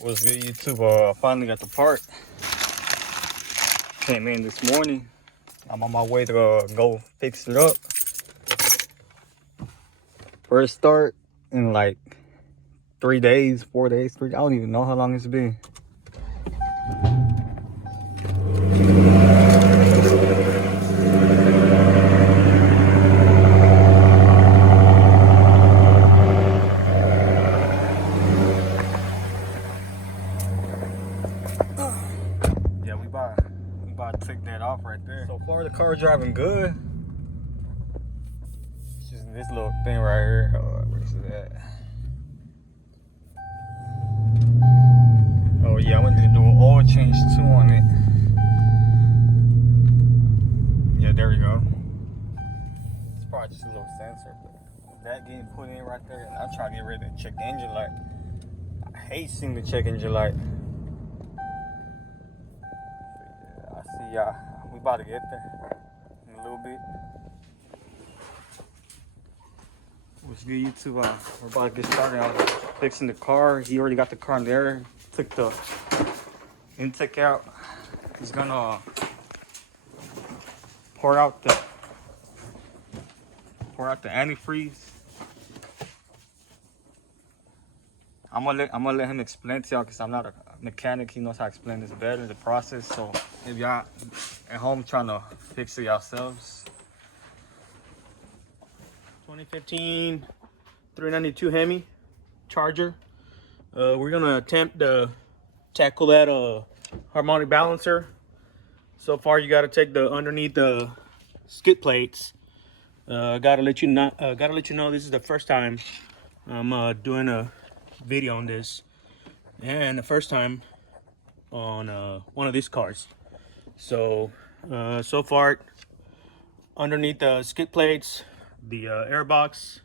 What's good, YouTube? I finally got the part. Came in this morning. I'm on my way to go fix it up. First start in like 3 days, 4 days, I don't even know how long it's been. Yeah, we about to take that off right there. So far the car driving good. It's just this little thing right here. Where's it at? Oh yeah, I'm gonna do an oil change too on it. Yeah, there we go. It's probably just a little sensor, but that getting put in right there, and I'm trying to get ready to check the engine light. I hate seeing the check engine light. Yeah, I see y'all. We about to get there in a little bit. What's good, YouTube? We're about to get started on fixing the car. He already got the car in there. Took the intake out. He's gonna pour out the antifreeze. I'm gonna let him explain to y'all because I'm not a mechanic. He knows how to explain this better, the process. So if y'all at home trying to fix it yourselves. 2015 392 Hemi Charger. We're gonna attempt to tackle that harmonic balancer. So far, you got to take the underneath the skid plates. Gotta let you know this is the first time I'm doing a video on this, and the first time on one of these cars. So so far, underneath the skid plates, the air box,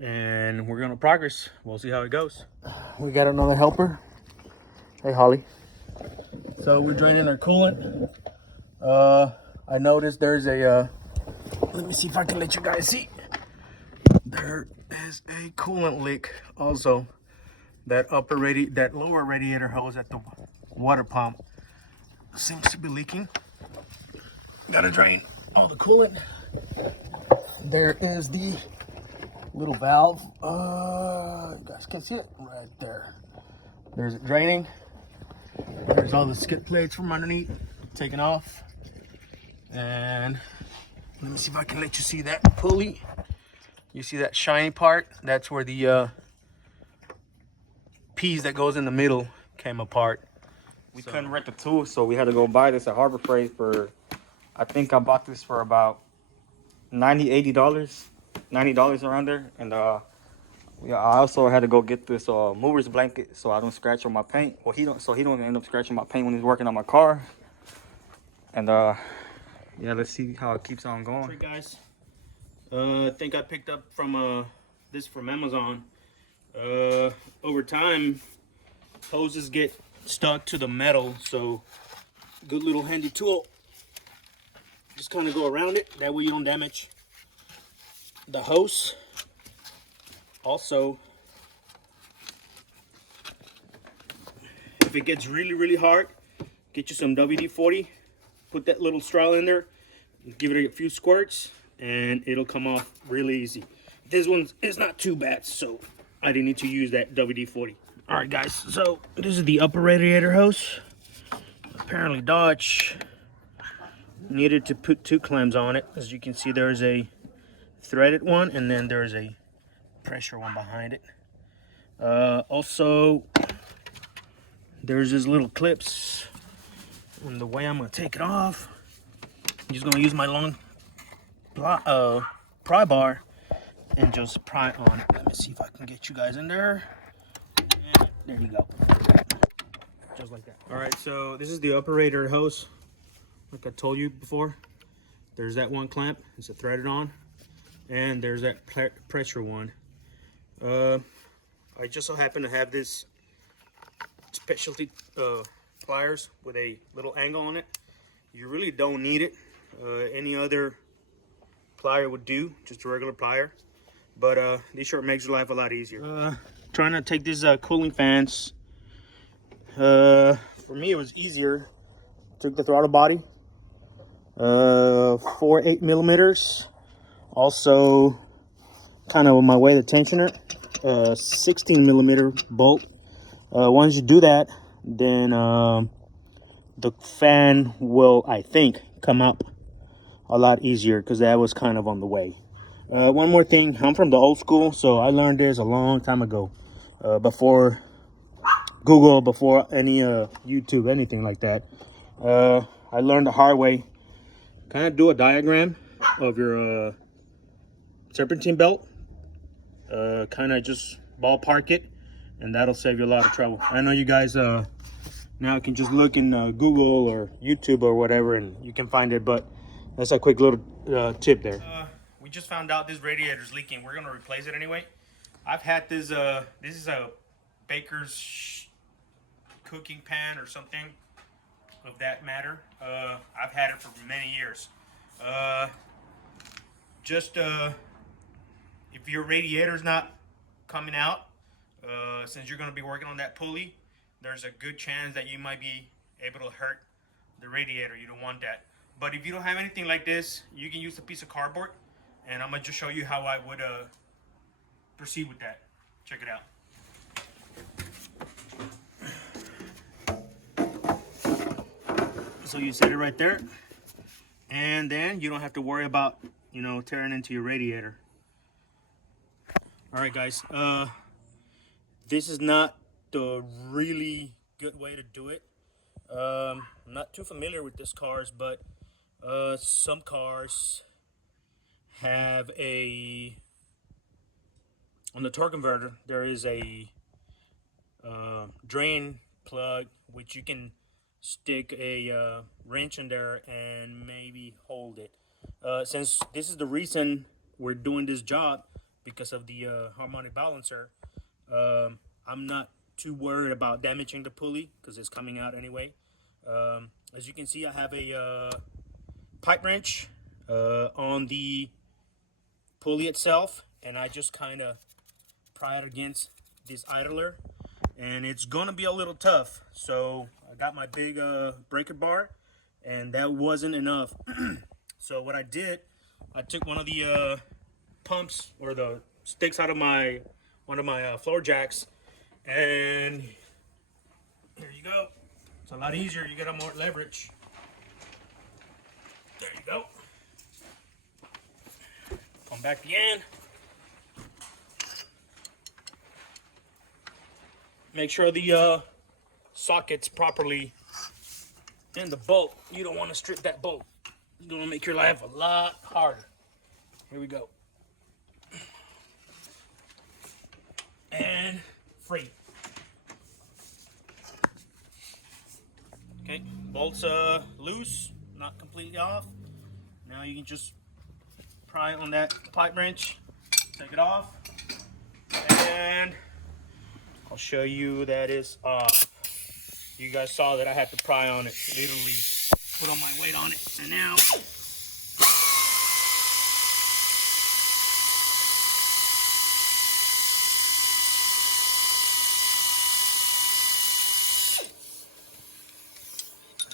and we're gonna progress. We'll see how it goes. We got another helper. Hey, Holly. So we're draining our coolant. I noticed there's a let me see if I can let you guys see. There is a coolant leak also. That lower radiator hose at the water pump seems to be leaking. Gotta drain all the coolant. There is the little valve. You guys can see it right there. There's it draining. There's all the skid plates from underneath taken off. And let me see if I can let you see that pulley. You see that shiny part? That's where the piece that goes in the middle came apart. We couldn't rent the tool, so we had to go buy this at Harbor Freight for, I think I bought this for about $90 around there. And I also had to go get this mover's blanket so I don't scratch on my paint. Well, he don't end up scratching my paint when he's working on my car. And yeah, let's see how it keeps on going. Hey guys, I think I picked up from this from Amazon. Over time, hoses get stuck to the metal, so good little handy tool. Just kind of go around it, that way you don't damage the hose. Also, if it gets really hard, get you some WD-40, put that little straw in there, give it a few squirts, and it'll come off really easy. This one is not too bad, so I didn't need to use that WD-40. All right, guys, so this is the upper radiator hose. Apparently Dodge needed to put 2 clamps on it. As you can see, there's a threaded one, and then there's a pressure one behind it. Also, there's these little clips. And the way I'm gonna take it off, I'm just gonna use my long pry bar and just pry on it. Let me see if I can get you guys in there. And there you go. Just like that. All right, so this is the upper radiator hose. Like I told you before, there's that one clamp. It's a threaded on. And there's that pressure one. I just so happen to have this specialty pliers with a little angle on it. You really don't need it. Any other plier would do, just a regular plier. But this sure makes your life a lot easier. Trying to take these cooling fans For me, it was easier. Took the throttle body, 4 8mm. Also, kind of on my way to tensioner, 16mm bolt. Once you do that, then the fan will, I think, come up a lot easier because that was kind of on the way. One more thing, I'm from the old school, so I learned this a long time ago, before Google, before any YouTube, anything like that. I learned the hard way. Kind of do a diagram of your serpentine belt. Kind of just ballpark it, and that'll save you a lot of trouble. I know you guys now can just look in Google or YouTube or whatever, and you can find it, but that's a quick little tip there. We just found out this radiator is leaking. We're gonna replace it anyway. I've had this. This is a baker's cooking pan or something of that matter. I've had it for many years. If your radiator's not coming out, since you're going to be working on that pulley, there's a good chance that you might be able to hurt the radiator. You don't want that. But if you don't have anything like this, you can use a piece of cardboard, and I'm going to just show you how I would proceed with that. Check it out. So you set it right there, and then you don't have to worry about, tearing into your radiator. All right, guys, this is not the really good way to do it. I'm not too familiar with this cars, but some cars have on the torque converter, there is a drain plug, which you can stick a wrench in there and maybe hold it. Since this is the reason we're doing this job, because of the harmonic balancer, I'm not too worried about damaging the pulley because it's coming out anyway. As you can see, I have a pipe wrench on the pulley itself, and I just kind of pry it against this idler, and it's gonna be a little tough. So I got my big breaker bar, and that wasn't enough. So what I did, I took one of the pumps or the sticks out of one of my floor jacks, and here you go. It's a lot easier. You get more leverage. There you go. Come back again. Make sure the socket's properly in the bolt. You don't want to strip that bolt. It's gonna make your life a lot harder. Here we go. And free. Okay, bolts loose, not completely off. Now you can just pry on that pipe wrench, take it off, and I'll show you that it's off. You guys saw that I had to pry on it, literally put all my weight on it, and now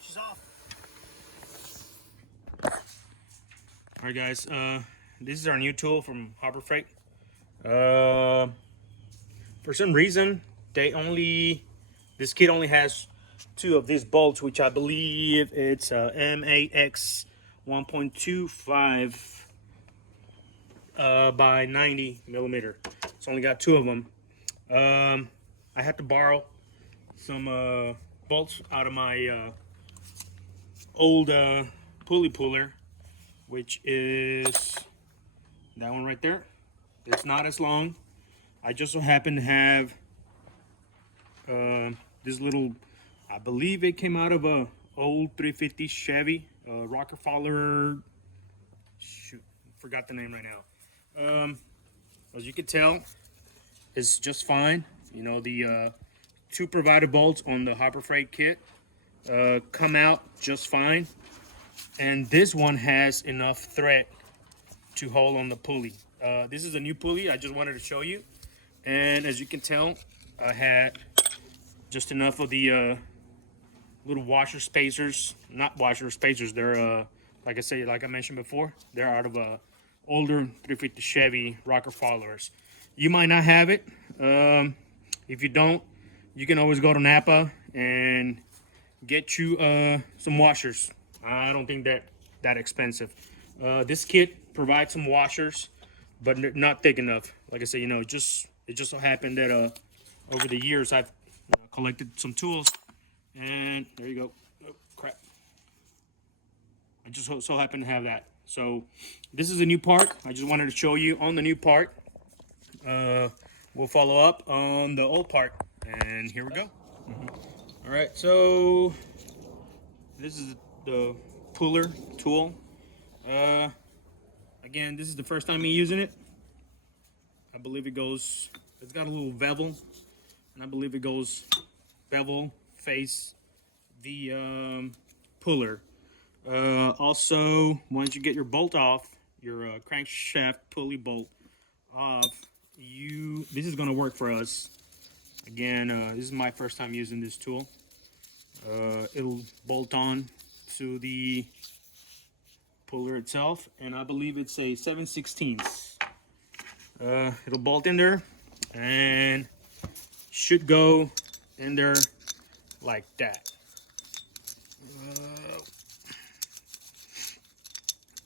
she's off. All right, guys, this is our new tool from Harbor Freight. For some reason, this kit only has 2 of these bolts, which I believe it's M8X 1.25 by 90mm. It's only got 2 of them. I had to borrow some bolts out of my old pulley puller, which is that one right there. It's not as long. I just so happen to have this little, I believe it came out of a old 350 Chevy, Rockefeller, shoot, forgot the name right now. As you can tell, it's just fine. The 2 provided bolts on the Harbor Freight kit come out just fine, and this one has enough thread to hold on the pulley. This is a new pulley I just wanted to show you, and as you can tell, I had just enough of the little washer spacers. Not washer spacers. They're like I say, like I mentioned before, they're out of a older 350 Chevy rocker followers. You might not have it. If you don't, you can always go to Napa and get you some washers. I don't think that expensive. This kit provides some washers, but not thick enough. Like I said, you know, it just so happened that over the years I've collected some tools, and there you go. Oh, crap. I just so happen to have that. So this is a new part. I just wanted to show you on the new part. We'll follow up on the old part, and here we go. All right, so this is the puller tool. Again, this is the first time me using it. I believe it's got a little bevel, and I believe it goes bevel face the puller. Also, once you get your bolt off, your crankshaft pulley bolt off, this is gonna work for us. Again, this is my first time using this tool. It'll bolt on to the puller itself, and I believe it's a 7/16. It'll bolt in there and should go in there like that.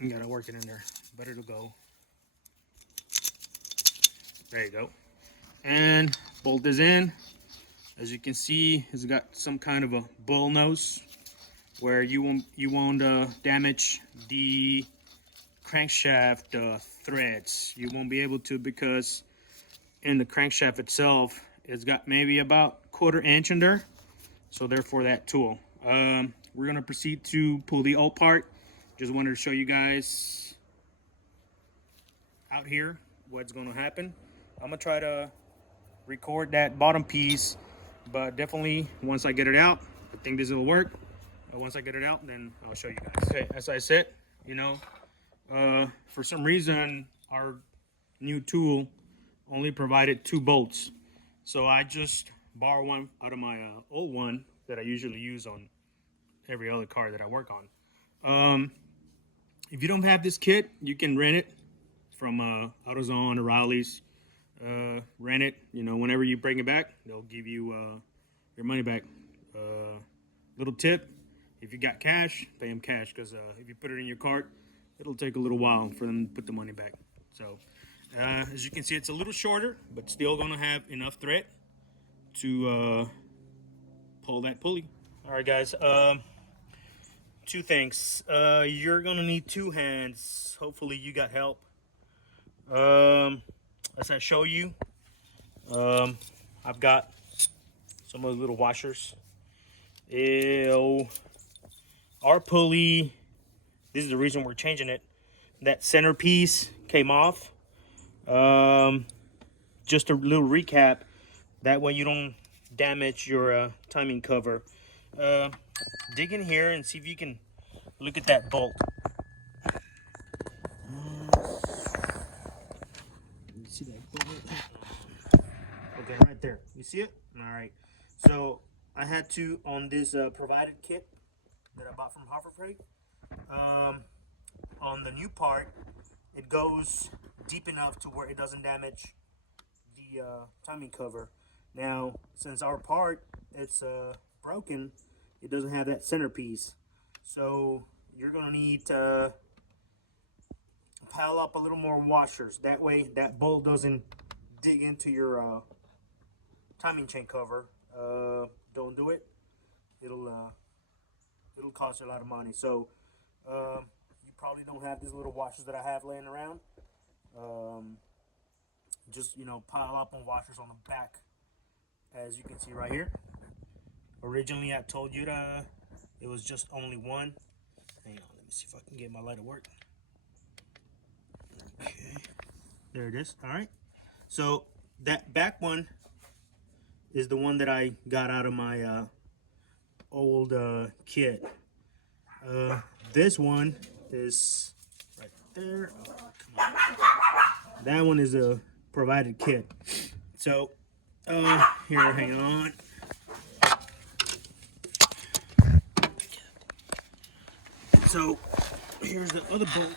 You gotta work it in there, but it'll go. There you go. And bolt is in. As you can see, it's got some kind of a bull nose where you won't damage the crankshaft threads. You won't be able to, because in the crankshaft itself, it's got maybe about 1/4 inch in there. So therefore that tool. We're gonna proceed to pull the old part. Just wanted to show you guys out here what's gonna happen. I'm gonna try to record that bottom piece, but definitely once I get it out, I think this will work. Once I get it out, then I'll show you guys. Okay, as I said, you know, for some reason our new tool only provided 2 bolts, so I just borrowed one out of my old one that I usually use on every other car that I work on. If you don't have this kit, you can rent it from AutoZone or Rowley's. Rent it, you know, whenever you bring it back, they'll give you your money back. Little tip, if you got cash, pay them cash, because if you put it in your cart, it'll take a little while for them to put the money back. So as you can see, it's a little shorter, but still gonna have enough thread to pull that pulley. All right, guys, 2 things. You're gonna need 2 hands. Hopefully you got help. As I show you, I've got some of the little washers. Our pulley, this is the reason we're changing it. That centerpiece came off. Just a little recap, that way you don't damage your timing cover. Dig in here and see if you can look at that bolt. You see that bolt? Okay, right there. You see it? All right. So I had to, on this provided kit that I bought from Harbor Freight, on the new part, it goes deep enough to where it doesn't damage the timing cover. Now, since our part, it's broken, it doesn't have that centerpiece. So you're gonna need to pile up a little more washers. That way that bolt doesn't dig into your timing chain cover. Don't do it. It'll cost you a lot of money. So you probably don't have these little washers that I have laying around. Just, you know, pile up on washers on the back, as you can see right here. Originally I told you that it was just only one. Hang on, let me see if I can get my light to work. Okay, there it is. All right, so that back one is the one that I got out of my old kit. This one is right there. Oh, come on. That one is a provided kit. So here, hang on. so here's the other bolt.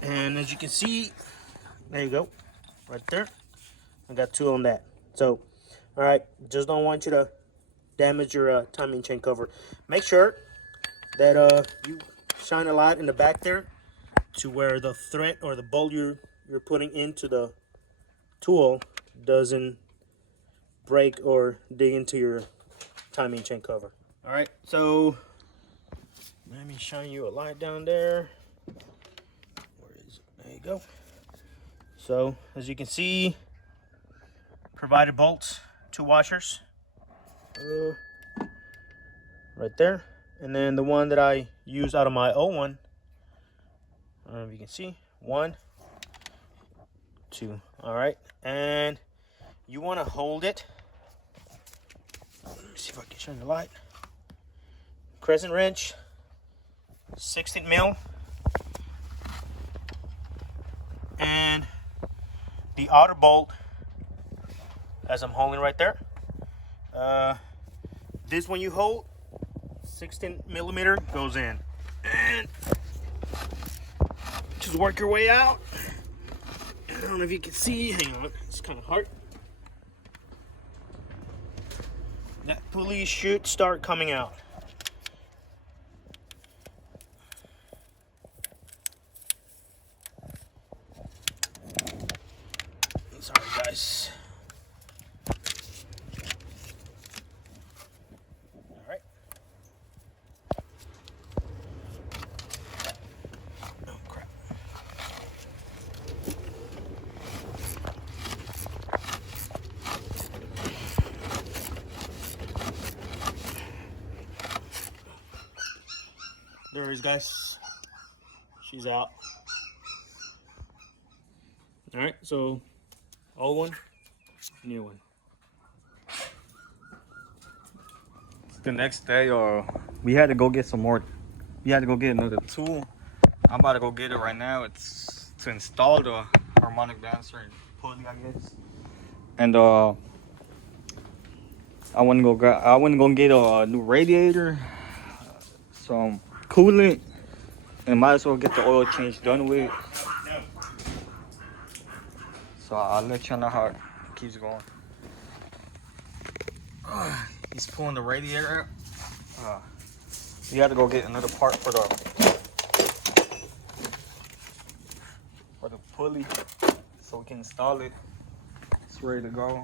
And as you can see, there you go, right there. I got 2 on that. So, all right, just don't want you to damage your timing chain cover. Make sure that you shine a light in the back there to where the thread or the bolt you're putting into the tool doesn't break or dig into your timing chain cover. All right, so let me shine you a light down there. Where is it? There you go. So as you can see, provided bolts, 2 washers, right there, and then the one that I use out of my old one. I don't know if you can see, 1, 2. All right, and you want to hold it. Let me see if I can shine the light. Crescent wrench, 16 mil, and the outer bolt, as I'm holding right there. This one you hold, 16 millimeter goes in, and just work your way out. I don't know if you can see. Hang on, it's kind of hard. That pulley should start coming out. Sorry, guys. All right. Oh, crap. There it is, guys. She's out. All right, so old one, new one. The next day, we had to go get some more. We had to go get another tool. I'm about to go get it right now. It's to install the harmonic balancer and pulley, I guess. And I went to go get a new radiator, some coolant, and might as well get the oil change done with. So I'll let you know how it keeps going. He's pulling the radiator out. We had to go get another part for the pulley so we can install it. It's ready to go.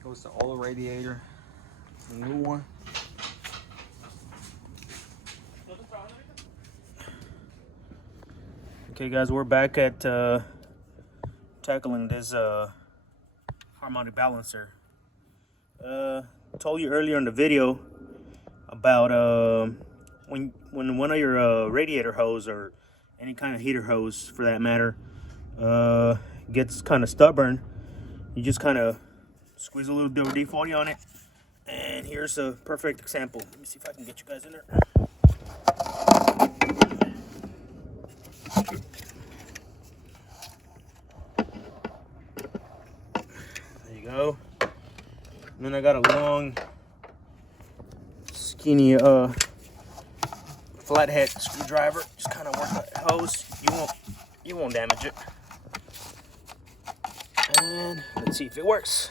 It was the old radiator, the new one. Okay, guys, we're back at tackling this harmonic balancer. Told you earlier in the video about when one of your radiator hose or any kind of heater hose for that matter gets kind of stubborn, you just kind of squeeze a little WD-40 on it, and here's a perfect example. Let me see if I can get you guys in there. There you go. And then I got a long, skinny flathead screwdriver. Just kind of work that hose. You won't damage it. And let's see if it works.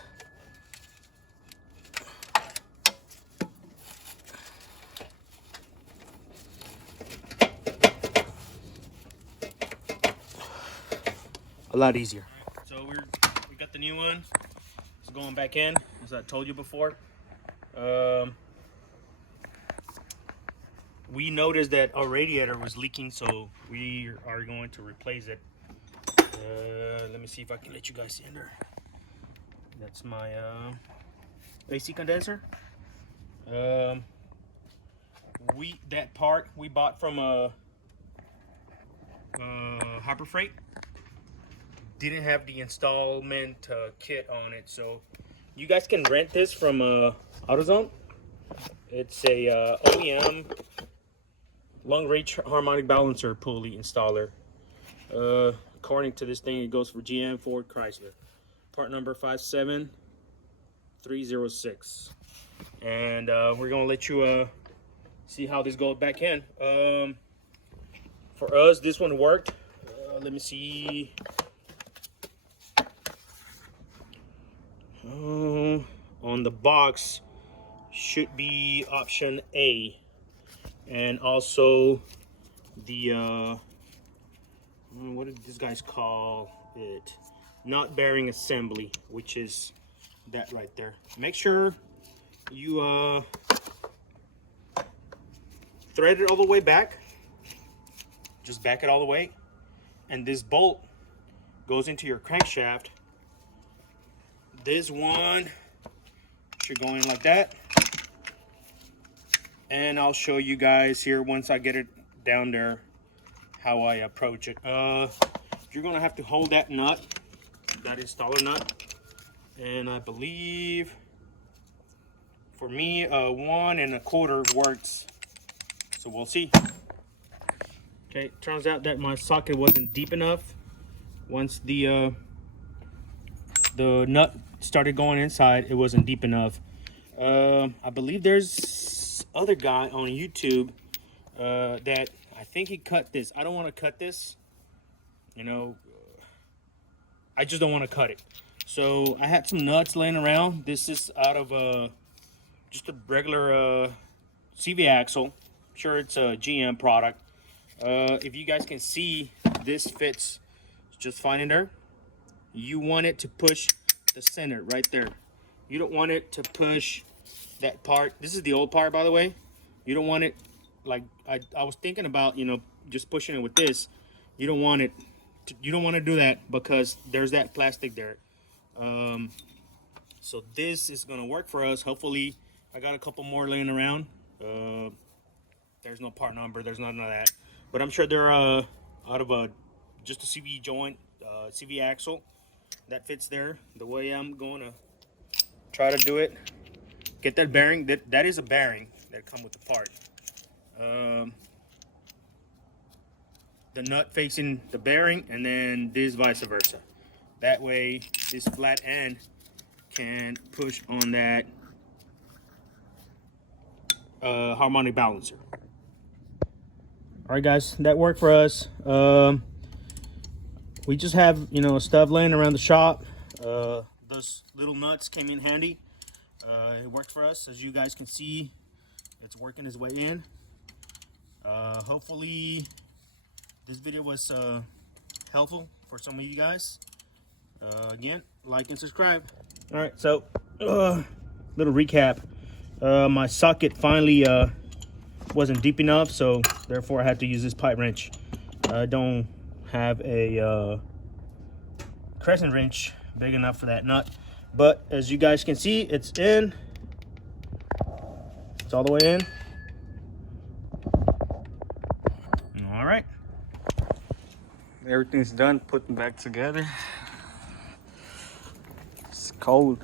A lot easier. So we got the new one. It's going back in, as I told you before. We noticed that our radiator was leaking, so we are going to replace it. Let me see if I can let you guys see in there. That's my AC condenser. That part we bought from Harbor Freight. Didn't have the installment kit on it, so you guys can rent this from AutoZone. It's a OEM long range harmonic balancer pulley installer. According to this thing, it goes for GM, Ford, Chrysler. Part number 57306. and we're gonna let you see how this goes back in. For us, this one worked. Let me see. On the box should be option A, and also the what did this guys call it? Not bearing assembly, which is that right there. Make sure you thread it all the way back. Just back it all the way, and this bolt goes into your crankshaft. This one should go in like that, and I'll show you guys here once I get it down there how I approach it. You're gonna have to hold that nut, that installer nut, and I believe for me 1 1/4 works, so we'll see. Okay, turns out that my socket wasn't deep enough. Once the nut started going inside, it wasn't deep enough. I believe there's other guy on YouTube that I think he cut this. I don't want to cut this, you know. I just don't want to cut it. So I had some nuts laying around. This is out of just a regular CV axle. Sure, it's a GM product. If you guys can see, this fits just fine in there. You want it to push the center right there. You don't want it to push that part. This is the old part, by the way. You don't want it, like I was thinking about, you know, just pushing it with this. You don't want it to, you don't want to do that because there's that plastic there. So this is gonna work for us. Hopefully, I got a couple more laying around. There's no part number, there's none of that, but I'm sure they're out of just a CV joint, CV axle that fits there. The way I'm going to try to do it, get that bearing. That is a bearing that come with the part. The nut facing the bearing, and then this vice versa. That way, this flat end can push on that harmonic balancer. All right, guys, that worked for us. We just have, you know, stuff laying around the shop. Those little nuts came in handy. It worked for us. As you guys can see, it's working its way in. Hopefully this video was helpful for some of you guys. Again, like and subscribe. All right, so little recap. My socket finally wasn't deep enough, so therefore I had to use this pipe wrench. I don't have a crescent wrench big enough for that nut, but as you guys can see, it's in. It's all the way in. All right, Everything's done, putting back together. It's cold.